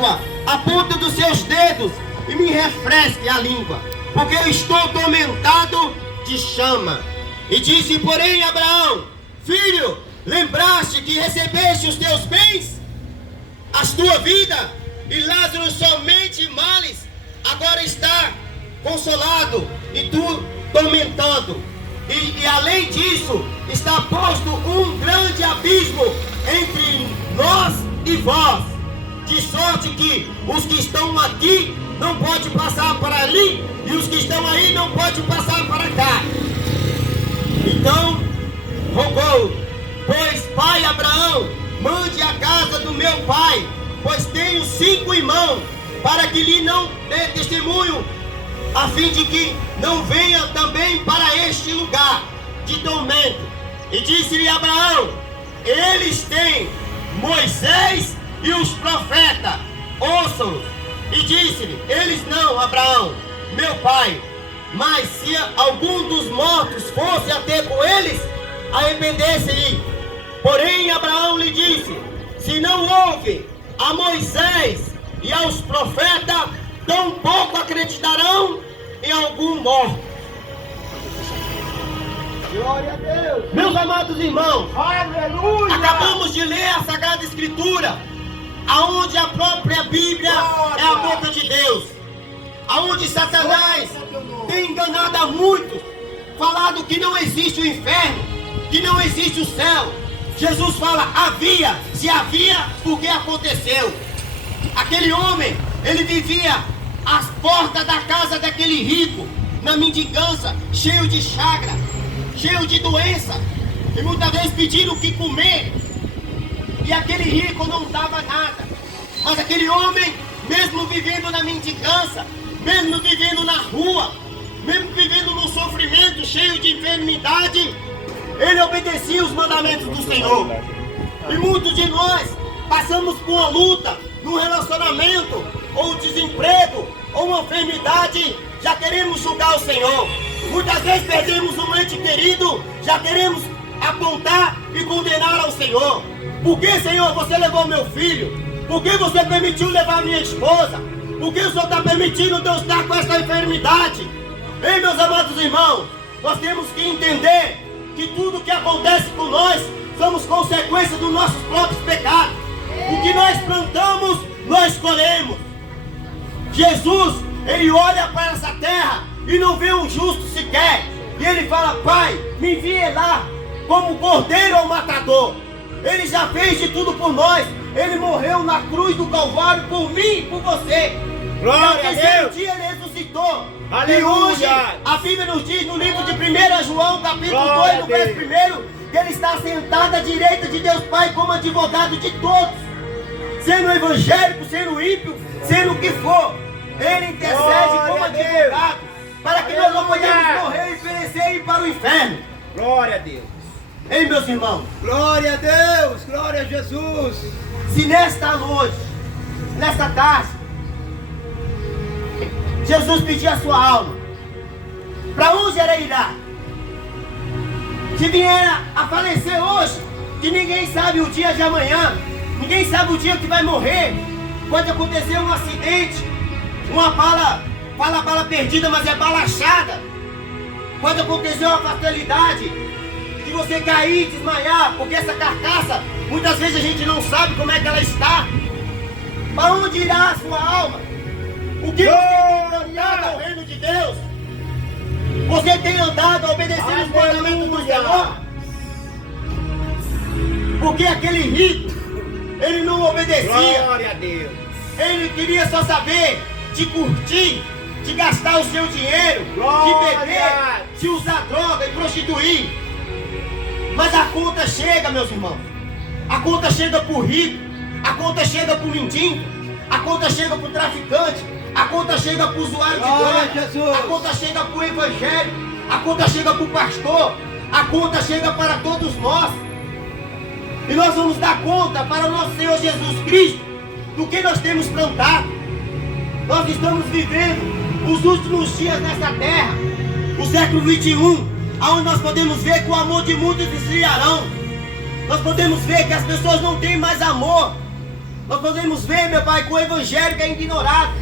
água a ponta dos seus dedos e me refresque a língua, porque eu estou atormentado de chama. E disse, porém, Abraão: filho, lembraste que recebeste os teus bens, a tua vida, e Lázaro somente males, agora está consolado e tu tormentando. E além disso, está posto um grande abismo entre nós e vós, de sorte que os que estão aqui não podem passar para ali, e os que estão aí não podem passar para cá. Então rogou, pois, pai Abraão, mande a casa do meu pai, pois tenho 5 irmãos, para que lhe não dê testemunho, a fim de que não venha também para este lugar de tormento. E disse-lhe Abraão: eles têm Moisés e os profetas, ouçam-os. E disse-lhe: eles não, Abraão, meu pai, mas se algum dos mortos fosse a ter com eles, arrependesse-se. Porém Abraão lhe disse: se não houve a Moisés e aos profetas, tão pouco acreditarão em algum morto. Glória a Deus. Meus amados irmãos, Aleluia. acabamos de ler a Sagrada Escritura, aonde a própria Bíblia é a boca de Deus, aonde Satanás tem enganado a muitos, falado que não existe o inferno, que não existe o céu. Jesus fala: havia, se havia, porque aconteceu. Aquele homem, ele vivia às portas da casa daquele rico, na mendigança, cheio de chaga, cheio de doença, e muitas vezes pedindo o que comer, e aquele rico não dava nada. Mas aquele homem, mesmo vivendo na mendigança, mesmo vivendo na rua, mesmo vivendo no sofrimento, cheio de enfermidade, ele obedecia os mandamentos do Senhor. E muitos de nós passamos por uma luta, num relacionamento, ou desemprego, ou uma enfermidade, já queremos julgar o Senhor. Muitas vezes perdemos um ente querido, já queremos apontar e condenar ao Senhor. Por que, Senhor, você levou meu filho? Por que você permitiu levar minha esposa? Por que o Senhor está permitindo eu estar com essa enfermidade? Ei, meus amados irmãos, nós temos que entender que tudo que acontece com nós somos consequência dos nossos próprios pecados. O que nós plantamos, nós colhemos. Jesus, ele olha para essa terra e não vê um justo sequer. E ele fala: pai, me envie lá como cordeiro ao matador. Ele já fez de tudo por nós. Ele morreu na cruz do Calvário por mim e por você. Glória e a ao terceiro Deus. dia ele ressuscitou. Aleluia. E hoje a Bíblia nos diz no livro de 1 João, capítulo Glória 2, no verso a 1, que ele está sentado à direita de Deus Pai como advogado de todos. Sendo evangélico, sendo ímpio, sendo o que for, ele intercede Glória como a Deus. advogado, para que nós não Aleluia. podemos morrer e perecer e ir para o inferno. Glória a Deus. Hein, meus irmãos? Glória a Deus. Glória a Jesus. Se nesta noite, nesta tarde, Jesus pedir a sua alma, para onde ela irá? Se vier a falecer hoje, que ninguém sabe o dia de amanhã, ninguém sabe o dia que vai morrer, pode acontecer um acidente, uma bala perdida, mas é bala achada, pode acontecer uma fatalidade, de você cair e desmaiar, porque essa carcaça, muitas vezes a gente não sabe como é que ela está. Para onde irá a sua alma? O que você tem andado ao reino de Deus? Você tem andado a obedecer os mandamentos do Senhor? Porque aquele rico, ele não obedecia. Glória a Deus. Ele queria só saber de curtir, de gastar o seu dinheiro, Glória. de beber, de usar droga e prostituir. Mas a conta chega, meus irmãos. A conta chega pro rico, a conta chega pro mendigo, a conta chega pro traficante, a conta chega pro usuário de Glória droga, a Jesus. a conta chega pro evangélico, a conta chega pro pastor, a conta chega para todos nós. E nós vamos dar conta para o nosso Senhor Jesus Cristo do que nós temos plantado. Nós estamos vivendo os últimos dias nessa terra, o século 21, onde nós podemos ver que o amor de muitos esfriarão. Nós podemos ver que as pessoas não têm mais amor. Nós podemos ver, meu Pai, que o evangélico é ignorado.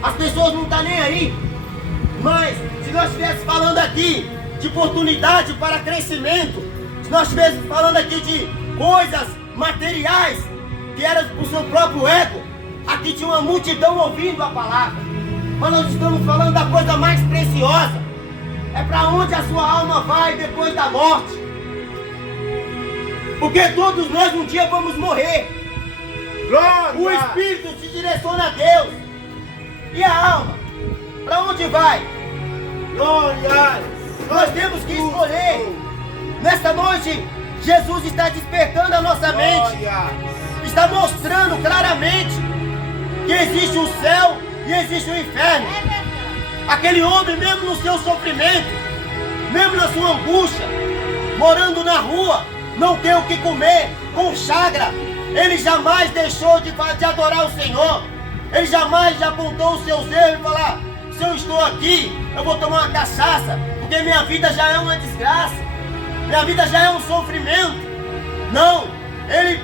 As pessoas não estão nem aí. Mas se nós estivéssemos falando aqui de oportunidade para crescimento, se nós estivéssemos falando aqui de coisas materiais que eram para o seu próprio ego, aqui tinha uma multidão ouvindo a palavra. Mas nós estamos falando da coisa mais preciosa. É para onde a sua alma vai depois da morte. Porque todos nós um dia vamos morrer. Glória. O Espírito te direciona a Deus. E a alma? Para onde vai? Glória. Nós temos que escolher. Nesta noite, Jesus está despertando a nossa mente. Glória. Está mostrando claramente que existe o céu e existe o inferno. Aquele homem, mesmo no seu sofrimento, mesmo na sua angústia, morando na rua, não tem o que comer, com chagra, ele jamais deixou de adorar o Senhor. Ele jamais apontou os seus erros e falou: se eu estou aqui, eu vou tomar uma cachaça, porque minha vida já é uma desgraça, minha vida já é um sofrimento. Não, ele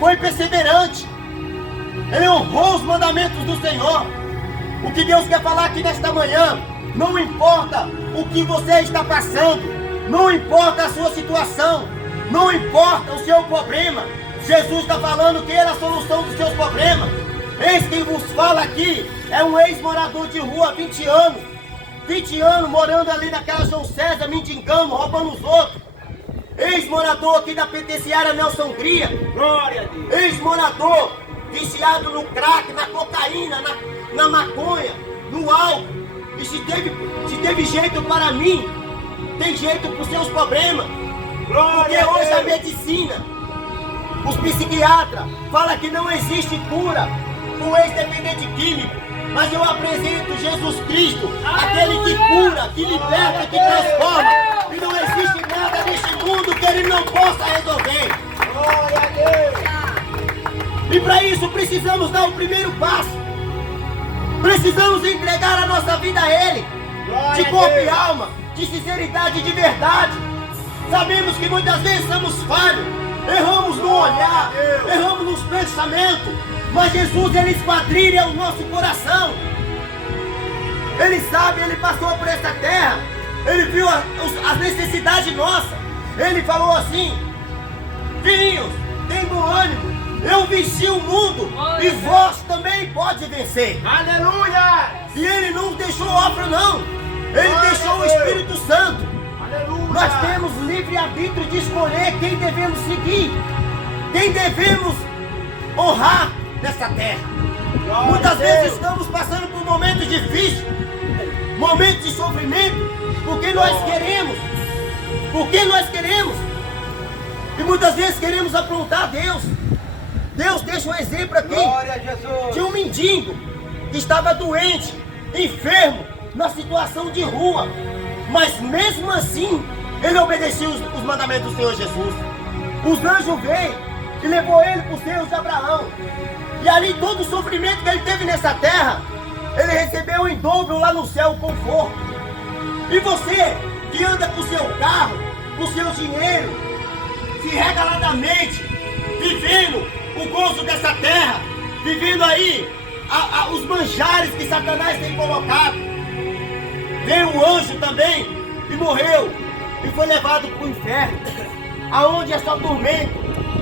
foi perseverante, ele honrou os mandamentos do Senhor. O que Deus quer falar aqui nesta manhã, não importa o que você está passando, não importa a sua situação, não importa o seu problema, Jesus está falando que Ele é a solução dos seus problemas. Eis quem vos fala aqui é um ex-morador de rua, 20 anos. 20 anos morando ali naquela João César, mendigando, roubando os outros. Ex-morador aqui da penitenciária Nelson Hungria. Glória a Deus. Ex-morador viciado no crack, na cocaína, na maconha, no álcool. E se teve jeito para mim, tem jeito para os seus problemas. Porque hoje a medicina, os psiquiatras falam que não existe cura o ex-dependente químico, mas eu apresento Jesus Cristo, aquele que cura, que liberta, que transforma, e não existe nada neste mundo que Ele não possa resolver. Glória a Deus. E para isso precisamos dar o primeiro passo, precisamos entregar a nossa vida a Ele, de corpo e alma, de sinceridade e de verdade. Sabemos que muitas vezes somos falhos, erramos no olhar, erramos nos pensamentos, mas Jesus, Ele esquadrilha o nosso coração. Ele sabe, Ele passou por essa terra, Ele viu as necessidades nossas. Ele falou assim: filhinhos, tem bom ânimo, eu venci o mundo e vós também pode vencer. Aleluia. E Ele não deixou órfão não, Ele deixou o Espírito Santo. Aleluia. Nós temos livre-arbítrio de escolher quem devemos seguir, quem devemos honrar nessa terra. Muitas vezes estamos passando por momentos difíceis, momentos de sofrimento, porque nós queremos, e muitas vezes queremos aprontar a Deus. Deus deixa um exemplo aqui Glória a Jesus. de um mendigo que estava doente, enfermo, na situação de rua, mas mesmo assim ele obedeceu os mandamentos do Senhor Jesus. Os anjos veio e levou ele para os seios de Abraão. E ali todo o sofrimento que ele teve nessa terra, ele recebeu em dobro lá no céu o conforto. E você que anda com o seu carro, com o seu dinheiro, se regaladamente, vivendo o gozo dessa terra, vivendo aí os manjares que Satanás tem colocado. Veio um anjo também e morreu e foi levado para o inferno, aonde é só tormento,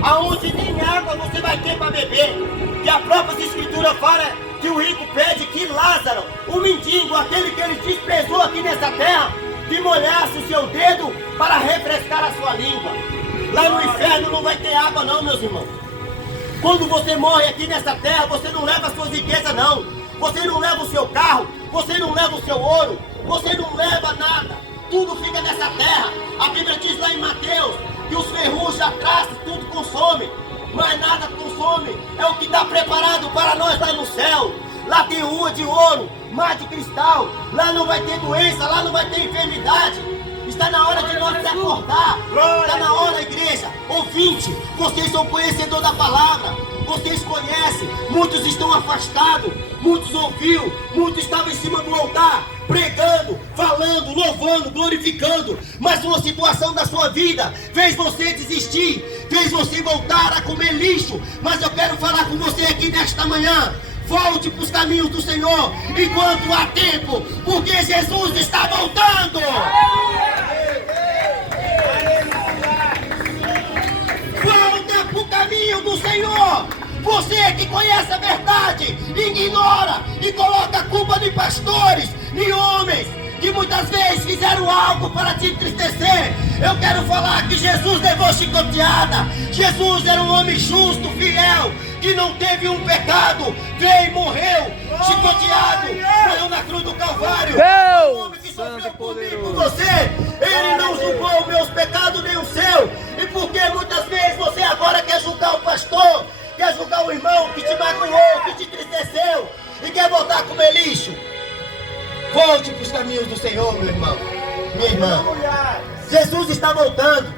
aonde nem água você vai ter para beber. Que a própria Escritura fala que o rico pede que Lázaro, o mendigo, aquele que ele desprezou aqui nessa terra, que molhasse o seu dedo para refrescar a sua língua. Lá no inferno não vai ter água não, meus irmãos. Quando você morre aqui nessa terra, você não leva as suas riquezas não. Você não leva o seu carro, você não leva o seu ouro, você não leva nada. Tudo fica nessa terra. A Bíblia diz lá em Mateus que os ferrugem, a traça, tudo consome. Mas nada consome, é o que está preparado para nós lá no céu. Lá tem rua de ouro, mar de cristal, lá não vai ter doença, lá não vai ter enfermidade. Está na hora de nós acordar, está na hora, igreja, ouvinte, vocês são conhecedores da palavra, vocês conhecem, muitos estão afastados, muitos ouviram, muitos estavam em cima do altar, pregando, falando, louvando, glorificando, mas uma situação da sua vida fez você desistir, fez você voltar a comer lixo. Mas eu quero falar com você aqui nesta manhã: volte para os caminhos do Senhor enquanto há tempo, porque Jesus está voltando. Volta para o caminho do Senhor. Você que conhece a verdade, ignora e coloca a culpa de pastores, de homens que muitas vezes fizeram algo para te entristecer. Eu quero falar que Jesus levou chicoteada. Jesus era um homem justo, fiel, que não teve um pecado, veio e morreu, chicoteado, morreu na cruz do Calvário. Um homem que sofreu por mim, por você. Ele não julgou os meus pecados nem o seu. E porque muitas vezes você agora quer julgar o pastor, quer julgar o irmão que te magoou, que te entristeceu e quer voltar a comer lixo, volte para os caminhos do Senhor, meu irmão, minha irmã. Jesus está voltando.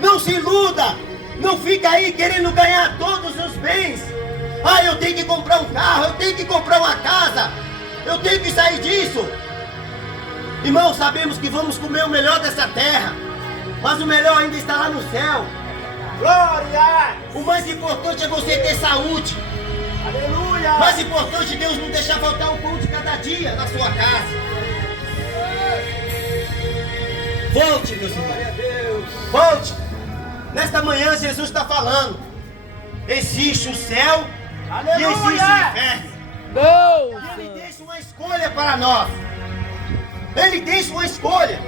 Não se iluda. Não fica aí querendo ganhar todos os bens. Ah, eu tenho que comprar um carro, eu tenho que comprar uma casa, eu tenho que sair disso. Irmão, sabemos que vamos comer o melhor dessa terra, mas o melhor ainda está lá no céu. Glória! O mais importante é você ter saúde. Aleluia! O mais importante é Deus não deixar faltar o pão de cada dia na sua casa. Volte, meus irmãos. Glória a Deus! Volte. Nesta manhã Jesus está falando: existe o céu e existe o inferno. E Ele deixa uma escolha para nós. Ele deixa uma escolha.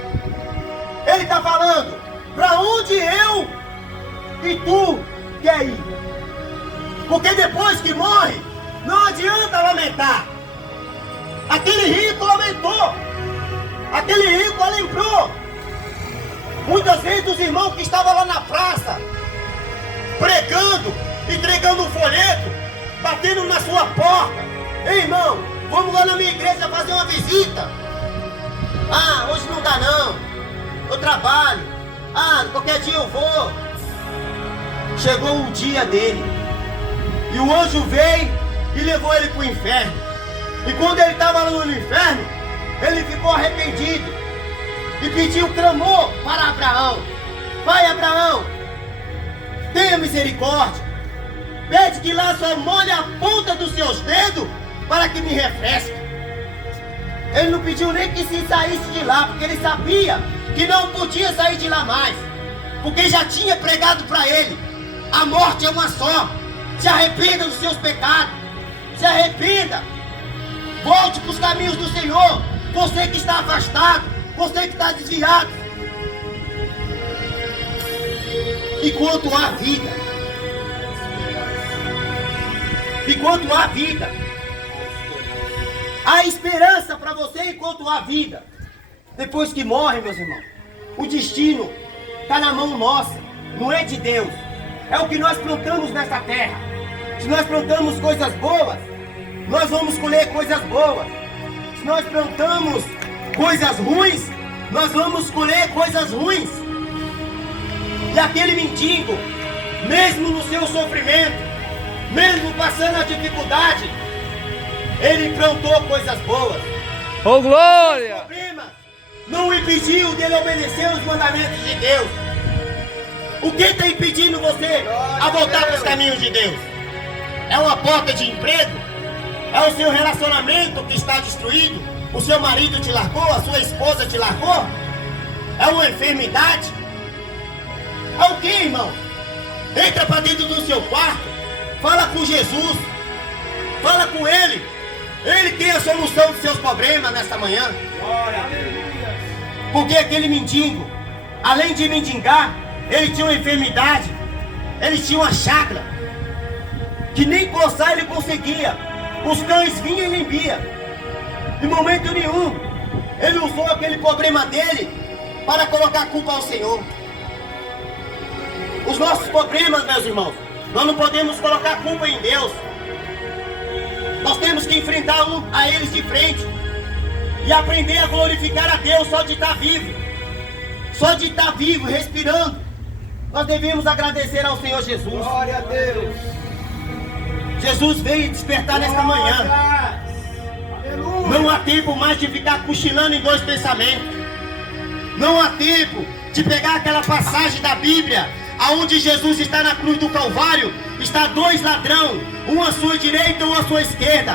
Ele está falando: para onde eu e tu quer ir? Porque depois que morre, não adianta lamentar. Aquele rico lamentou. Aquele rico lembrou. Muitas vezes os irmãos que estavam lá na praça, pregando, entregando um folheto, batendo na sua porta: ei, irmão, vamos lá na minha igreja fazer uma visita. Ah, hoje não dá não, eu trabalho. Ah, qualquer dia eu vou. Chegou o dia dele, e o anjo veio e levou ele para o inferno. E quando ele estava lá no inferno, ele ficou arrependido e pediu, clamou para Abraão: Pai Abraão, tenha misericórdia, pede que lá só molhe a ponta dos seus dedos para que me refresque. Ele não pediu nem que se saísse de lá, porque ele sabia que não podia sair de lá mais, porque já tinha pregado para ele: a morte é uma só. Se arrependa dos seus pecados, se arrependa, volte para os caminhos do Senhor. Você que está afastado, você que está desviado. Enquanto há vida, enquanto há vida, há esperança para você enquanto há vida. Depois que morre, meus irmãos, o destino está na mão nossa, não é de Deus. É o que nós plantamos nessa terra. Se nós plantamos coisas boas, nós vamos colher coisas boas. Se nós plantamos coisas ruins, nós vamos colher coisas ruins. E aquele mendigo, mesmo no seu sofrimento, mesmo passando a dificuldade, ele plantou coisas boas. Oh, glória! O problema não impediu dele obedecer os mandamentos de Deus. O que está impedindo você a voltar para os caminhos de Deus? É uma porta de emprego? É o seu relacionamento que está destruído? O seu marido te largou? A sua esposa te largou? É uma enfermidade? É o que, irmão? Entra para dentro do seu quarto, fala com Jesus, fala com Ele. Ele tem a solução dos seus problemas nesta manhã. Glória a Deus! Porque aquele mendigo, além de mendigar, ele tinha uma enfermidade, ele tinha uma chaga, que nem coçar ele conseguia. Os cães vinham e limpiam. Em momento nenhum, ele usou aquele problema dele para colocar a culpa ao Senhor. Os nossos problemas, meus irmãos, nós não podemos colocar a culpa em Deus. Nós temos que enfrentar a eles de frente e aprender a glorificar a Deus só de estar vivo. Só de estar vivo, respirando. Nós devemos agradecer ao Senhor Jesus. Glória a Deus! Jesus veio despertar nesta manhã. Aleluia. Não há tempo mais de ficar cochilando em dois pensamentos. Não há tempo de pegar aquela passagem da Bíblia, aonde Jesus está na cruz do Calvário, está dois ladrões, um à sua direita e um à sua esquerda.